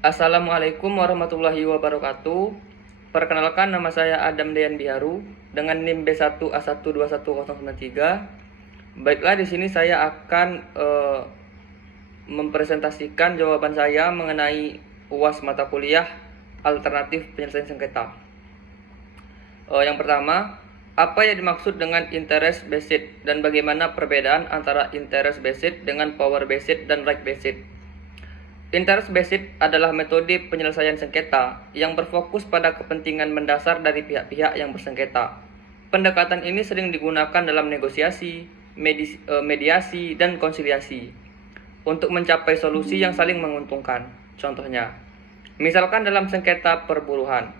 Assalamualaikum warahmatullahi wabarakatuh. Perkenalkan, nama saya Adam Deyan Biharu dengan NIM B1A121093. Baiklah, di sini saya akan mempresentasikan jawaban saya mengenai UAS mata kuliah alternatif penyelesaian sengketa. Yang pertama, apa yang dimaksud dengan interest based dan bagaimana perbedaan antara interest based dengan power based dan right based? Interest based adalah metode penyelesaian sengketa yang berfokus pada kepentingan mendasar dari pihak-pihak yang bersengketa. Pendekatan ini sering digunakan dalam negosiasi, mediasi, dan konsiliasi untuk mencapai solusi yang saling menguntungkan. Contohnya, misalkan dalam sengketa perburuhan,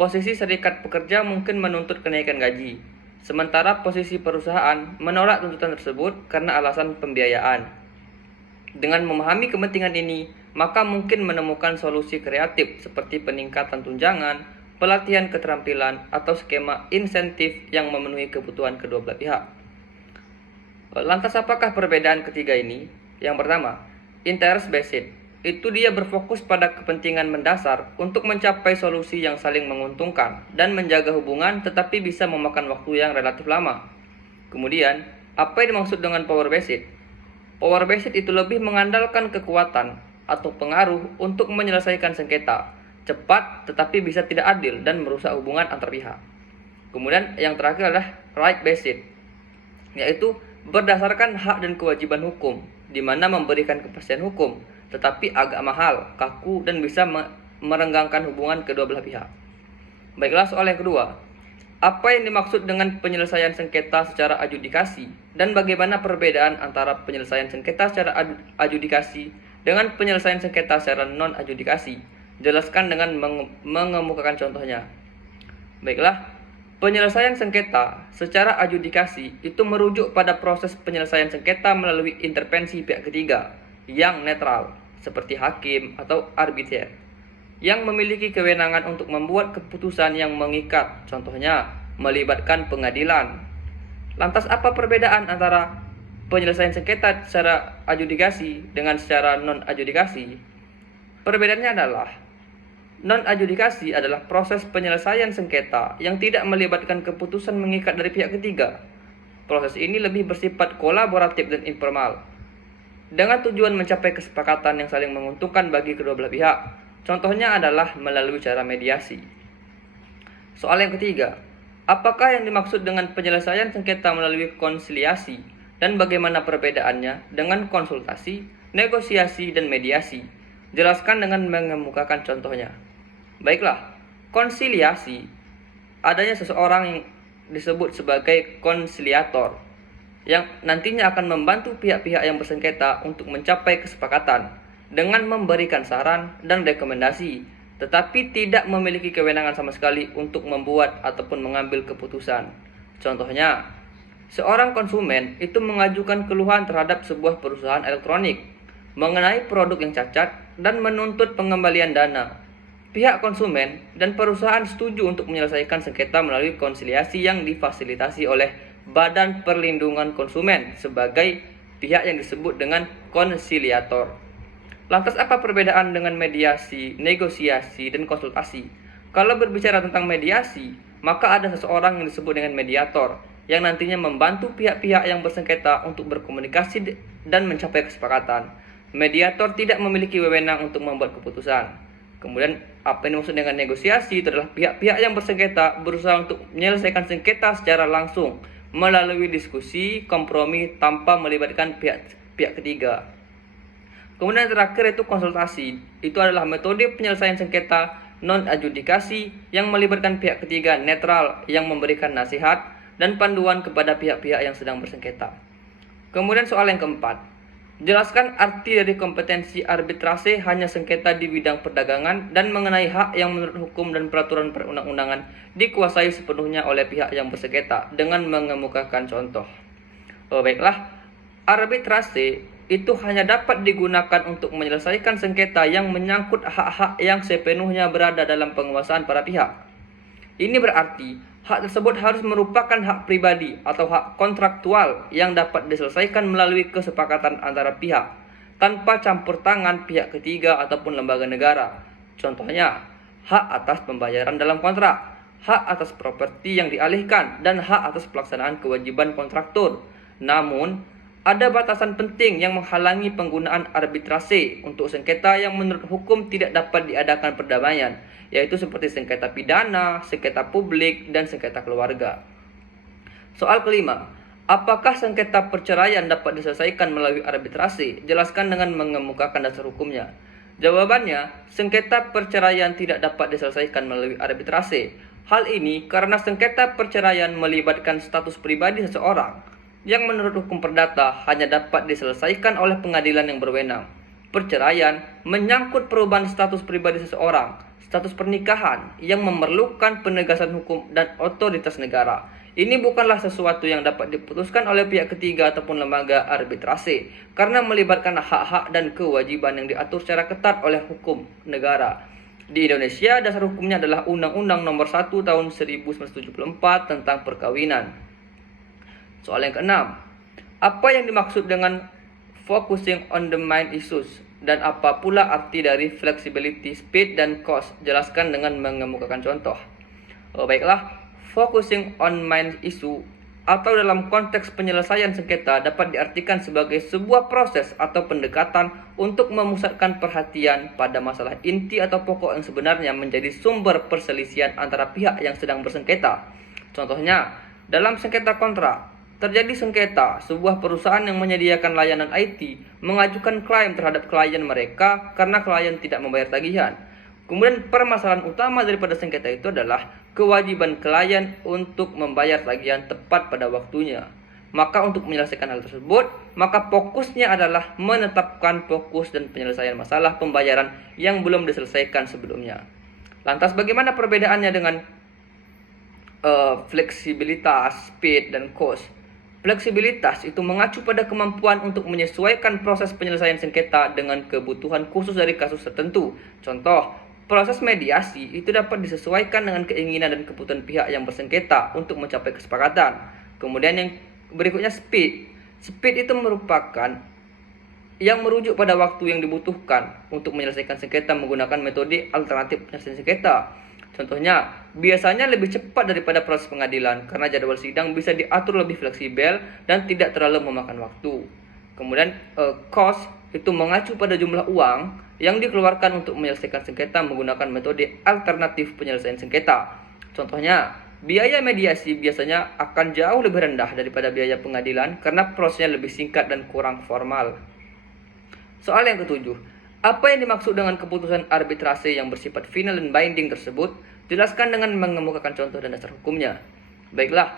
posisi serikat pekerja mungkin menuntut kenaikan gaji, sementara posisi perusahaan menolak tuntutan tersebut karena alasan pembiayaan. Dengan memahami kepentingan ini, maka mungkin menemukan solusi kreatif seperti peningkatan tunjangan, pelatihan keterampilan, atau skema insentif yang memenuhi kebutuhan kedua belah pihak. Lantas apakah perbedaan ketiga ini? Yang pertama, interest based. Itu dia berfokus pada kepentingan mendasar untuk mencapai solusi yang saling menguntungkan dan menjaga hubungan tetapi bisa memakan waktu yang relatif lama. Kemudian, apa yang dimaksud dengan power based? Power based itu lebih mengandalkan kekuatan atau pengaruh untuk menyelesaikan sengketa, cepat tetapi bisa tidak adil dan merusak hubungan antar pihak. Kemudian yang terakhir adalah right based, yaitu berdasarkan hak dan kewajiban hukum, di mana memberikan kepastian hukum, tetapi agak mahal, kaku, dan bisa merenggangkan hubungan kedua belah pihak. Baiklah, soal yang kedua. Apa yang dimaksud dengan penyelesaian sengketa secara adjudikasi dan bagaimana perbedaan antara penyelesaian sengketa secara adjudikasi dengan penyelesaian sengketa secara non-adjudikasi? Jelaskan dengan mengemukakan contohnya. Baiklah, penyelesaian sengketa secara adjudikasi itu merujuk pada proses penyelesaian sengketa melalui intervensi pihak ketiga yang netral, seperti hakim atau arbiter, yang memiliki kewenangan untuk membuat keputusan yang mengikat, contohnya melibatkan pengadilan. Lantas apa perbedaan antara penyelesaian sengketa secara adjudikasi dengan secara non-adjudikasi? Perbedaannya adalah, non-adjudikasi adalah proses penyelesaian sengketa yang tidak melibatkan keputusan mengikat dari pihak ketiga. Proses ini lebih bersifat kolaboratif dan informal, dengan tujuan mencapai kesepakatan yang saling menguntungkan bagi kedua belah pihak. Contohnya adalah melalui cara mediasi. Soal yang ketiga, apakah yang dimaksud dengan penyelesaian sengketa melalui konsiliasi dan bagaimana perbedaannya dengan konsultasi, negosiasi, dan mediasi? Jelaskan dengan mengemukakan contohnya. Baiklah, konsiliasi adanya seseorang yang disebut sebagai konsiliator yang nantinya akan membantu pihak-pihak yang bersengketa untuk mencapai kesepakatan dengan memberikan saran dan rekomendasi, tetapi tidak memiliki kewenangan sama sekali untuk membuat ataupun mengambil keputusan. Contohnya, seorang konsumen itu mengajukan keluhan terhadap sebuah perusahaan elektronik mengenai produk yang cacat dan menuntut pengembalian dana. Pihak konsumen dan perusahaan setuju untuk menyelesaikan sengketa melalui konsiliasi yang difasilitasi oleh Badan Perlindungan Konsumen sebagai pihak yang disebut dengan konsiliator. Lantas apa perbedaan dengan mediasi, negosiasi, dan konsultasi? Kalau berbicara tentang mediasi, maka ada seseorang yang disebut dengan mediator, yang nantinya membantu pihak-pihak yang bersengketa untuk berkomunikasi dan mencapai kesepakatan. Mediator tidak memiliki wewenang untuk membuat keputusan. Kemudian apa yang dimaksud dengan negosiasi? Itu adalah pihak-pihak yang bersengketa berusaha untuk menyelesaikan sengketa secara langsung melalui diskusi, kompromi tanpa melibatkan pihak ketiga. Kemudian yang terakhir itu konsultasi. Itu adalah metode penyelesaian sengketa non-adjudikasi yang melibatkan pihak ketiga netral yang memberikan nasihat dan panduan kepada pihak-pihak yang sedang bersengketa. Kemudian soal yang keempat, jelaskan arti dari kompetensi arbitrase hanya sengketa di bidang perdagangan dan mengenai hak yang menurut hukum dan peraturan perundang-undangan dikuasai sepenuhnya oleh pihak yang bersengketa dengan mengemukakan contoh. Baiklah, arbitrase itu hanya dapat digunakan untuk menyelesaikan sengketa yang menyangkut hak-hak yang sepenuhnya berada dalam penguasaan para pihak. Ini berarti hak tersebut harus merupakan hak pribadi atau hak kontraktual yang dapat diselesaikan melalui kesepakatan antara pihak tanpa campur tangan pihak ketiga ataupun lembaga negara. Contohnya, hak atas pembayaran dalam kontrak, hak atas properti yang dialihkan, dan hak atas pelaksanaan kewajiban kontraktor. Namun, ada batasan penting yang menghalangi penggunaan arbitrase untuk sengketa yang menurut hukum tidak dapat diadakan perdamaian, yaitu seperti sengketa pidana, sengketa publik, dan sengketa keluarga. Soal kelima, apakah sengketa perceraian dapat diselesaikan melalui arbitrase? Jelaskan dengan mengemukakan dasar hukumnya. Jawabannya, sengketa perceraian tidak dapat diselesaikan melalui arbitrase. Hal ini karena sengketa perceraian melibatkan status pribadi seseorang, yang menurut hukum perdata hanya dapat diselesaikan oleh pengadilan yang berwenang. Perceraian menyangkut perubahan status pribadi seseorang, status pernikahan yang memerlukan penegasan hukum dan otoritas negara. Ini bukanlah sesuatu yang dapat diputuskan oleh pihak ketiga ataupun lembaga arbitrase, karena melibatkan hak-hak dan kewajiban yang diatur secara ketat oleh hukum negara. Di Indonesia, dasar hukumnya adalah Undang-Undang Nomor 1 Tahun 1974 tentang perkawinan. Soal yang keenam, apa yang dimaksud dengan focusing on the main issues, dan apa pula arti dari flexibility, speed, dan cost? Jelaskan dengan mengemukakan contoh. Baiklah, focusing on main issue atau dalam konteks penyelesaian sengketa dapat diartikan sebagai sebuah proses atau pendekatan untuk memusatkan perhatian pada masalah inti atau pokok yang sebenarnya menjadi sumber perselisihan antara pihak yang sedang bersengketa. Contohnya, dalam sengketa kontrak, terjadi sengketa, sebuah perusahaan yang menyediakan layanan IT mengajukan klaim terhadap klien mereka karena klien tidak membayar tagihan. Kemudian permasalahan utama daripada sengketa itu adalah kewajiban klien untuk membayar tagihan tepat pada waktunya. Maka untuk menyelesaikan hal tersebut, maka fokusnya adalah menetapkan fokus dan penyelesaian masalah pembayaran yang belum diselesaikan sebelumnya. Lantas bagaimana perbedaannya dengan fleksibilitas, speed, dan cost? Fleksibilitas itu mengacu pada kemampuan untuk menyesuaikan proses penyelesaian sengketa dengan kebutuhan khusus dari kasus tertentu. Contoh, proses mediasi itu dapat disesuaikan dengan keinginan dan kebutuhan pihak yang bersengketa untuk mencapai kesepakatan. Kemudian yang berikutnya speed. Speed itu merupakan yang merujuk pada waktu yang dibutuhkan untuk menyelesaikan sengketa menggunakan metode alternatif penyelesaian sengketa. Contohnya, biasanya lebih cepat daripada proses pengadilan karena jadwal sidang bisa diatur lebih fleksibel dan tidak terlalu memakan waktu. Kemudian cost itu mengacu pada jumlah uang yang dikeluarkan untuk menyelesaikan sengketa menggunakan metode alternatif penyelesaian sengketa. Contohnya, biaya mediasi biasanya akan jauh lebih rendah daripada biaya pengadilan karena prosesnya lebih singkat dan kurang formal. Soal yang ketujuh, apa yang dimaksud dengan keputusan arbitrase yang bersifat final dan binding tersebut? Jelaskan dengan mengemukakan contoh dan dasar hukumnya. Baiklah,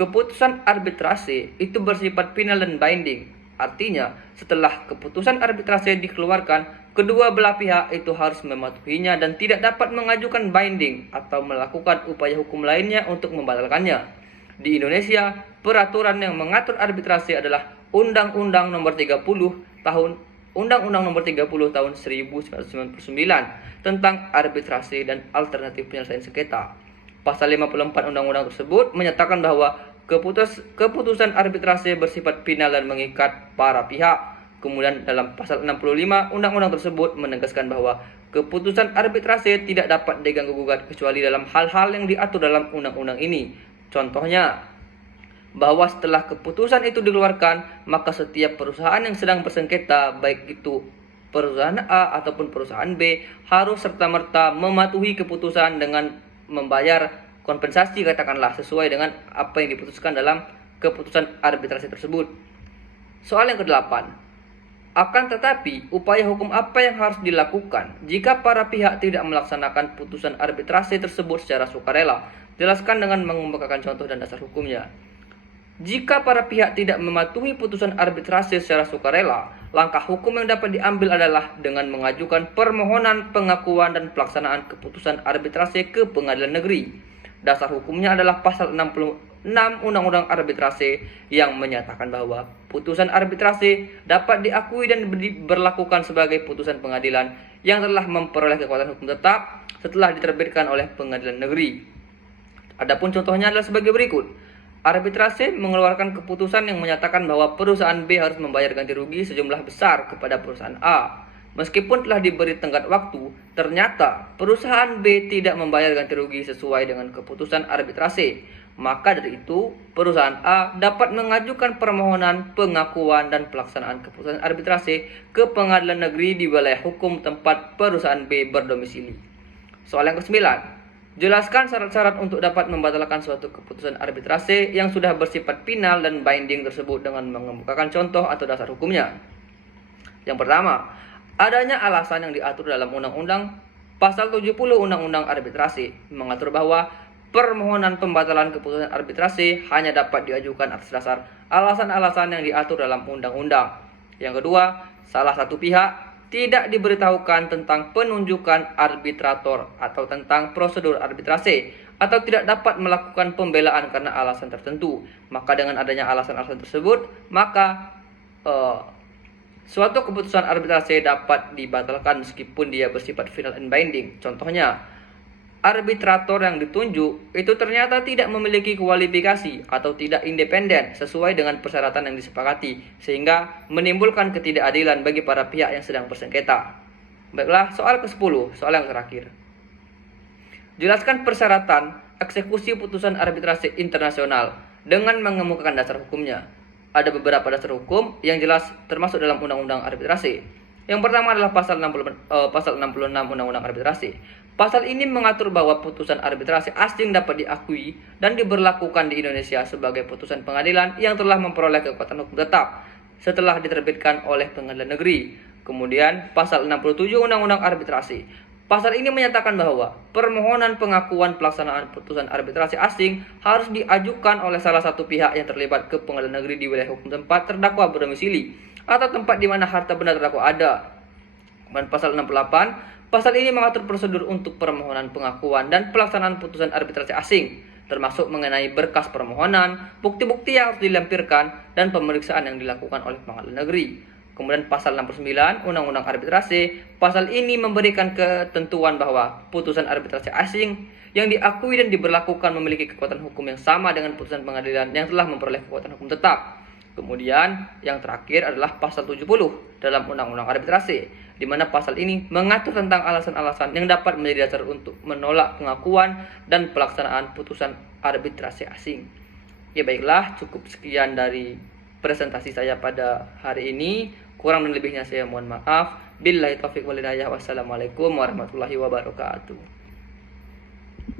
keputusan arbitrase itu bersifat final dan binding. Artinya, setelah keputusan arbitrase dikeluarkan, kedua belah pihak itu harus mematuhinya dan tidak dapat mengajukan binding atau melakukan upaya hukum lainnya untuk membatalkannya. Di Indonesia, peraturan yang mengatur arbitrase adalah Undang-Undang Nomor 30 Tahun 1999 tentang arbitrase dan alternatif penyelesaian sengketa. Pasal 54 undang-undang tersebut menyatakan bahwa keputusan arbitrase bersifat final dan mengikat para pihak. Kemudian dalam pasal 65 undang-undang tersebut menegaskan bahwa keputusan arbitrase tidak dapat diganggu-gugat kecuali dalam hal-hal yang diatur dalam undang-undang ini. Contohnya, bahwa setelah keputusan itu dikeluarkan, maka setiap perusahaan yang sedang bersengketa, baik itu perusahaan A ataupun perusahaan B, harus serta-merta mematuhi keputusan dengan membayar kompensasi, katakanlah, sesuai dengan apa yang diputuskan dalam keputusan arbitrase tersebut. Soal yang ke-8, akan tetapi upaya hukum apa yang harus dilakukan jika para pihak tidak melaksanakan putusan arbitrase tersebut secara sukarela? Jelaskan dengan mengemukakan contoh dan dasar hukumnya. Jika para pihak tidak mematuhi putusan arbitrase secara sukarela, langkah hukum yang dapat diambil adalah dengan mengajukan permohonan pengakuan dan pelaksanaan keputusan arbitrase ke pengadilan negeri. Dasar hukumnya adalah pasal 66 Undang-Undang Arbitrase yang menyatakan bahwa putusan arbitrase dapat diakui dan diberlakukan sebagai putusan pengadilan yang telah memperoleh kekuatan hukum tetap setelah diterbitkan oleh pengadilan negeri. Adapun contohnya adalah sebagai berikut. Arbitrase mengeluarkan keputusan yang menyatakan bahwa perusahaan B harus membayar ganti rugi sejumlah besar kepada perusahaan A. Meskipun telah diberi tenggat waktu, ternyata perusahaan B tidak membayar ganti rugi sesuai dengan keputusan arbitrase. Maka dari itu, perusahaan A dapat mengajukan permohonan pengakuan dan pelaksanaan keputusan arbitrase ke pengadilan negeri di wilayah hukum tempat perusahaan B berdomisili. Soal yang ke-9. Jelaskan syarat-syarat untuk dapat membatalkan suatu keputusan arbitrase yang sudah bersifat final dan binding tersebut dengan mengemukakan contoh atau dasar hukumnya. Yang pertama, adanya alasan yang diatur dalam Undang-Undang Pasal 70 Undang-Undang Arbitrase mengatur bahwa permohonan pembatalan keputusan arbitrase hanya dapat diajukan atas dasar alasan-alasan yang diatur dalam undang-undang. Yang kedua, salah satu pihak tidak diberitahukan tentang penunjukan arbitrator atau tentang prosedur arbitrase atau tidak dapat melakukan pembelaan karena alasan tertentu. Maka dengan adanya alasan-alasan tersebut, maka suatu keputusan arbitrase dapat dibatalkan meskipun dia bersifat final and binding. Contohnya, arbitrator yang ditunjuk itu ternyata tidak memiliki kualifikasi atau tidak independen sesuai dengan persyaratan yang disepakati, sehingga menimbulkan ketidakadilan bagi para pihak yang sedang bersengketa. Baiklah, soal ke-10, soal yang terakhir. Jelaskan persyaratan eksekusi putusan arbitrase internasional dengan mengemukakan dasar hukumnya. Ada beberapa dasar hukum yang jelas termasuk dalam Undang-Undang Arbitrase. Yang pertama adalah pasal 66 Undang-Undang Arbitrase. Pasal ini mengatur bahwa putusan arbitrase asing dapat diakui dan diberlakukan di Indonesia sebagai putusan pengadilan yang telah memperoleh kekuatan hukum tetap setelah diterbitkan oleh pengadilan negeri. Kemudian pasal 67 Undang-Undang Arbitrase. Pasal ini menyatakan bahwa permohonan pengakuan pelaksanaan putusan arbitrase asing harus diajukan oleh salah satu pihak yang terlibat ke pengadilan negeri di wilayah hukum tempat terdakwa berdomisili atau tempat di mana harta benda terdakwa ada. Dan pasal 68, pasal ini mengatur prosedur untuk permohonan pengakuan dan pelaksanaan putusan arbitrase asing, termasuk mengenai berkas permohonan, bukti-bukti yang harus dilampirkan, dan pemeriksaan yang dilakukan oleh pengadilan negeri. Kemudian pasal 69 Undang-Undang Arbitrase, pasal ini memberikan ketentuan bahwa putusan arbitrase asing yang diakui dan diberlakukan memiliki kekuatan hukum yang sama dengan putusan pengadilan yang telah memperoleh kekuatan hukum tetap. Kemudian yang terakhir adalah pasal 70 dalam Undang-Undang Arbitrase, di mana pasal ini mengatur tentang alasan-alasan yang dapat menjadi dasar untuk menolak pengakuan dan pelaksanaan putusan arbitrase asing. Ya baiklah, cukup sekian dari presentasi saya pada hari ini. Kurang dan lebihnya saya mohon maaf. Billahi taufiq wal hidayah. Wassalamualaikum warahmatullahi wabarakatuh.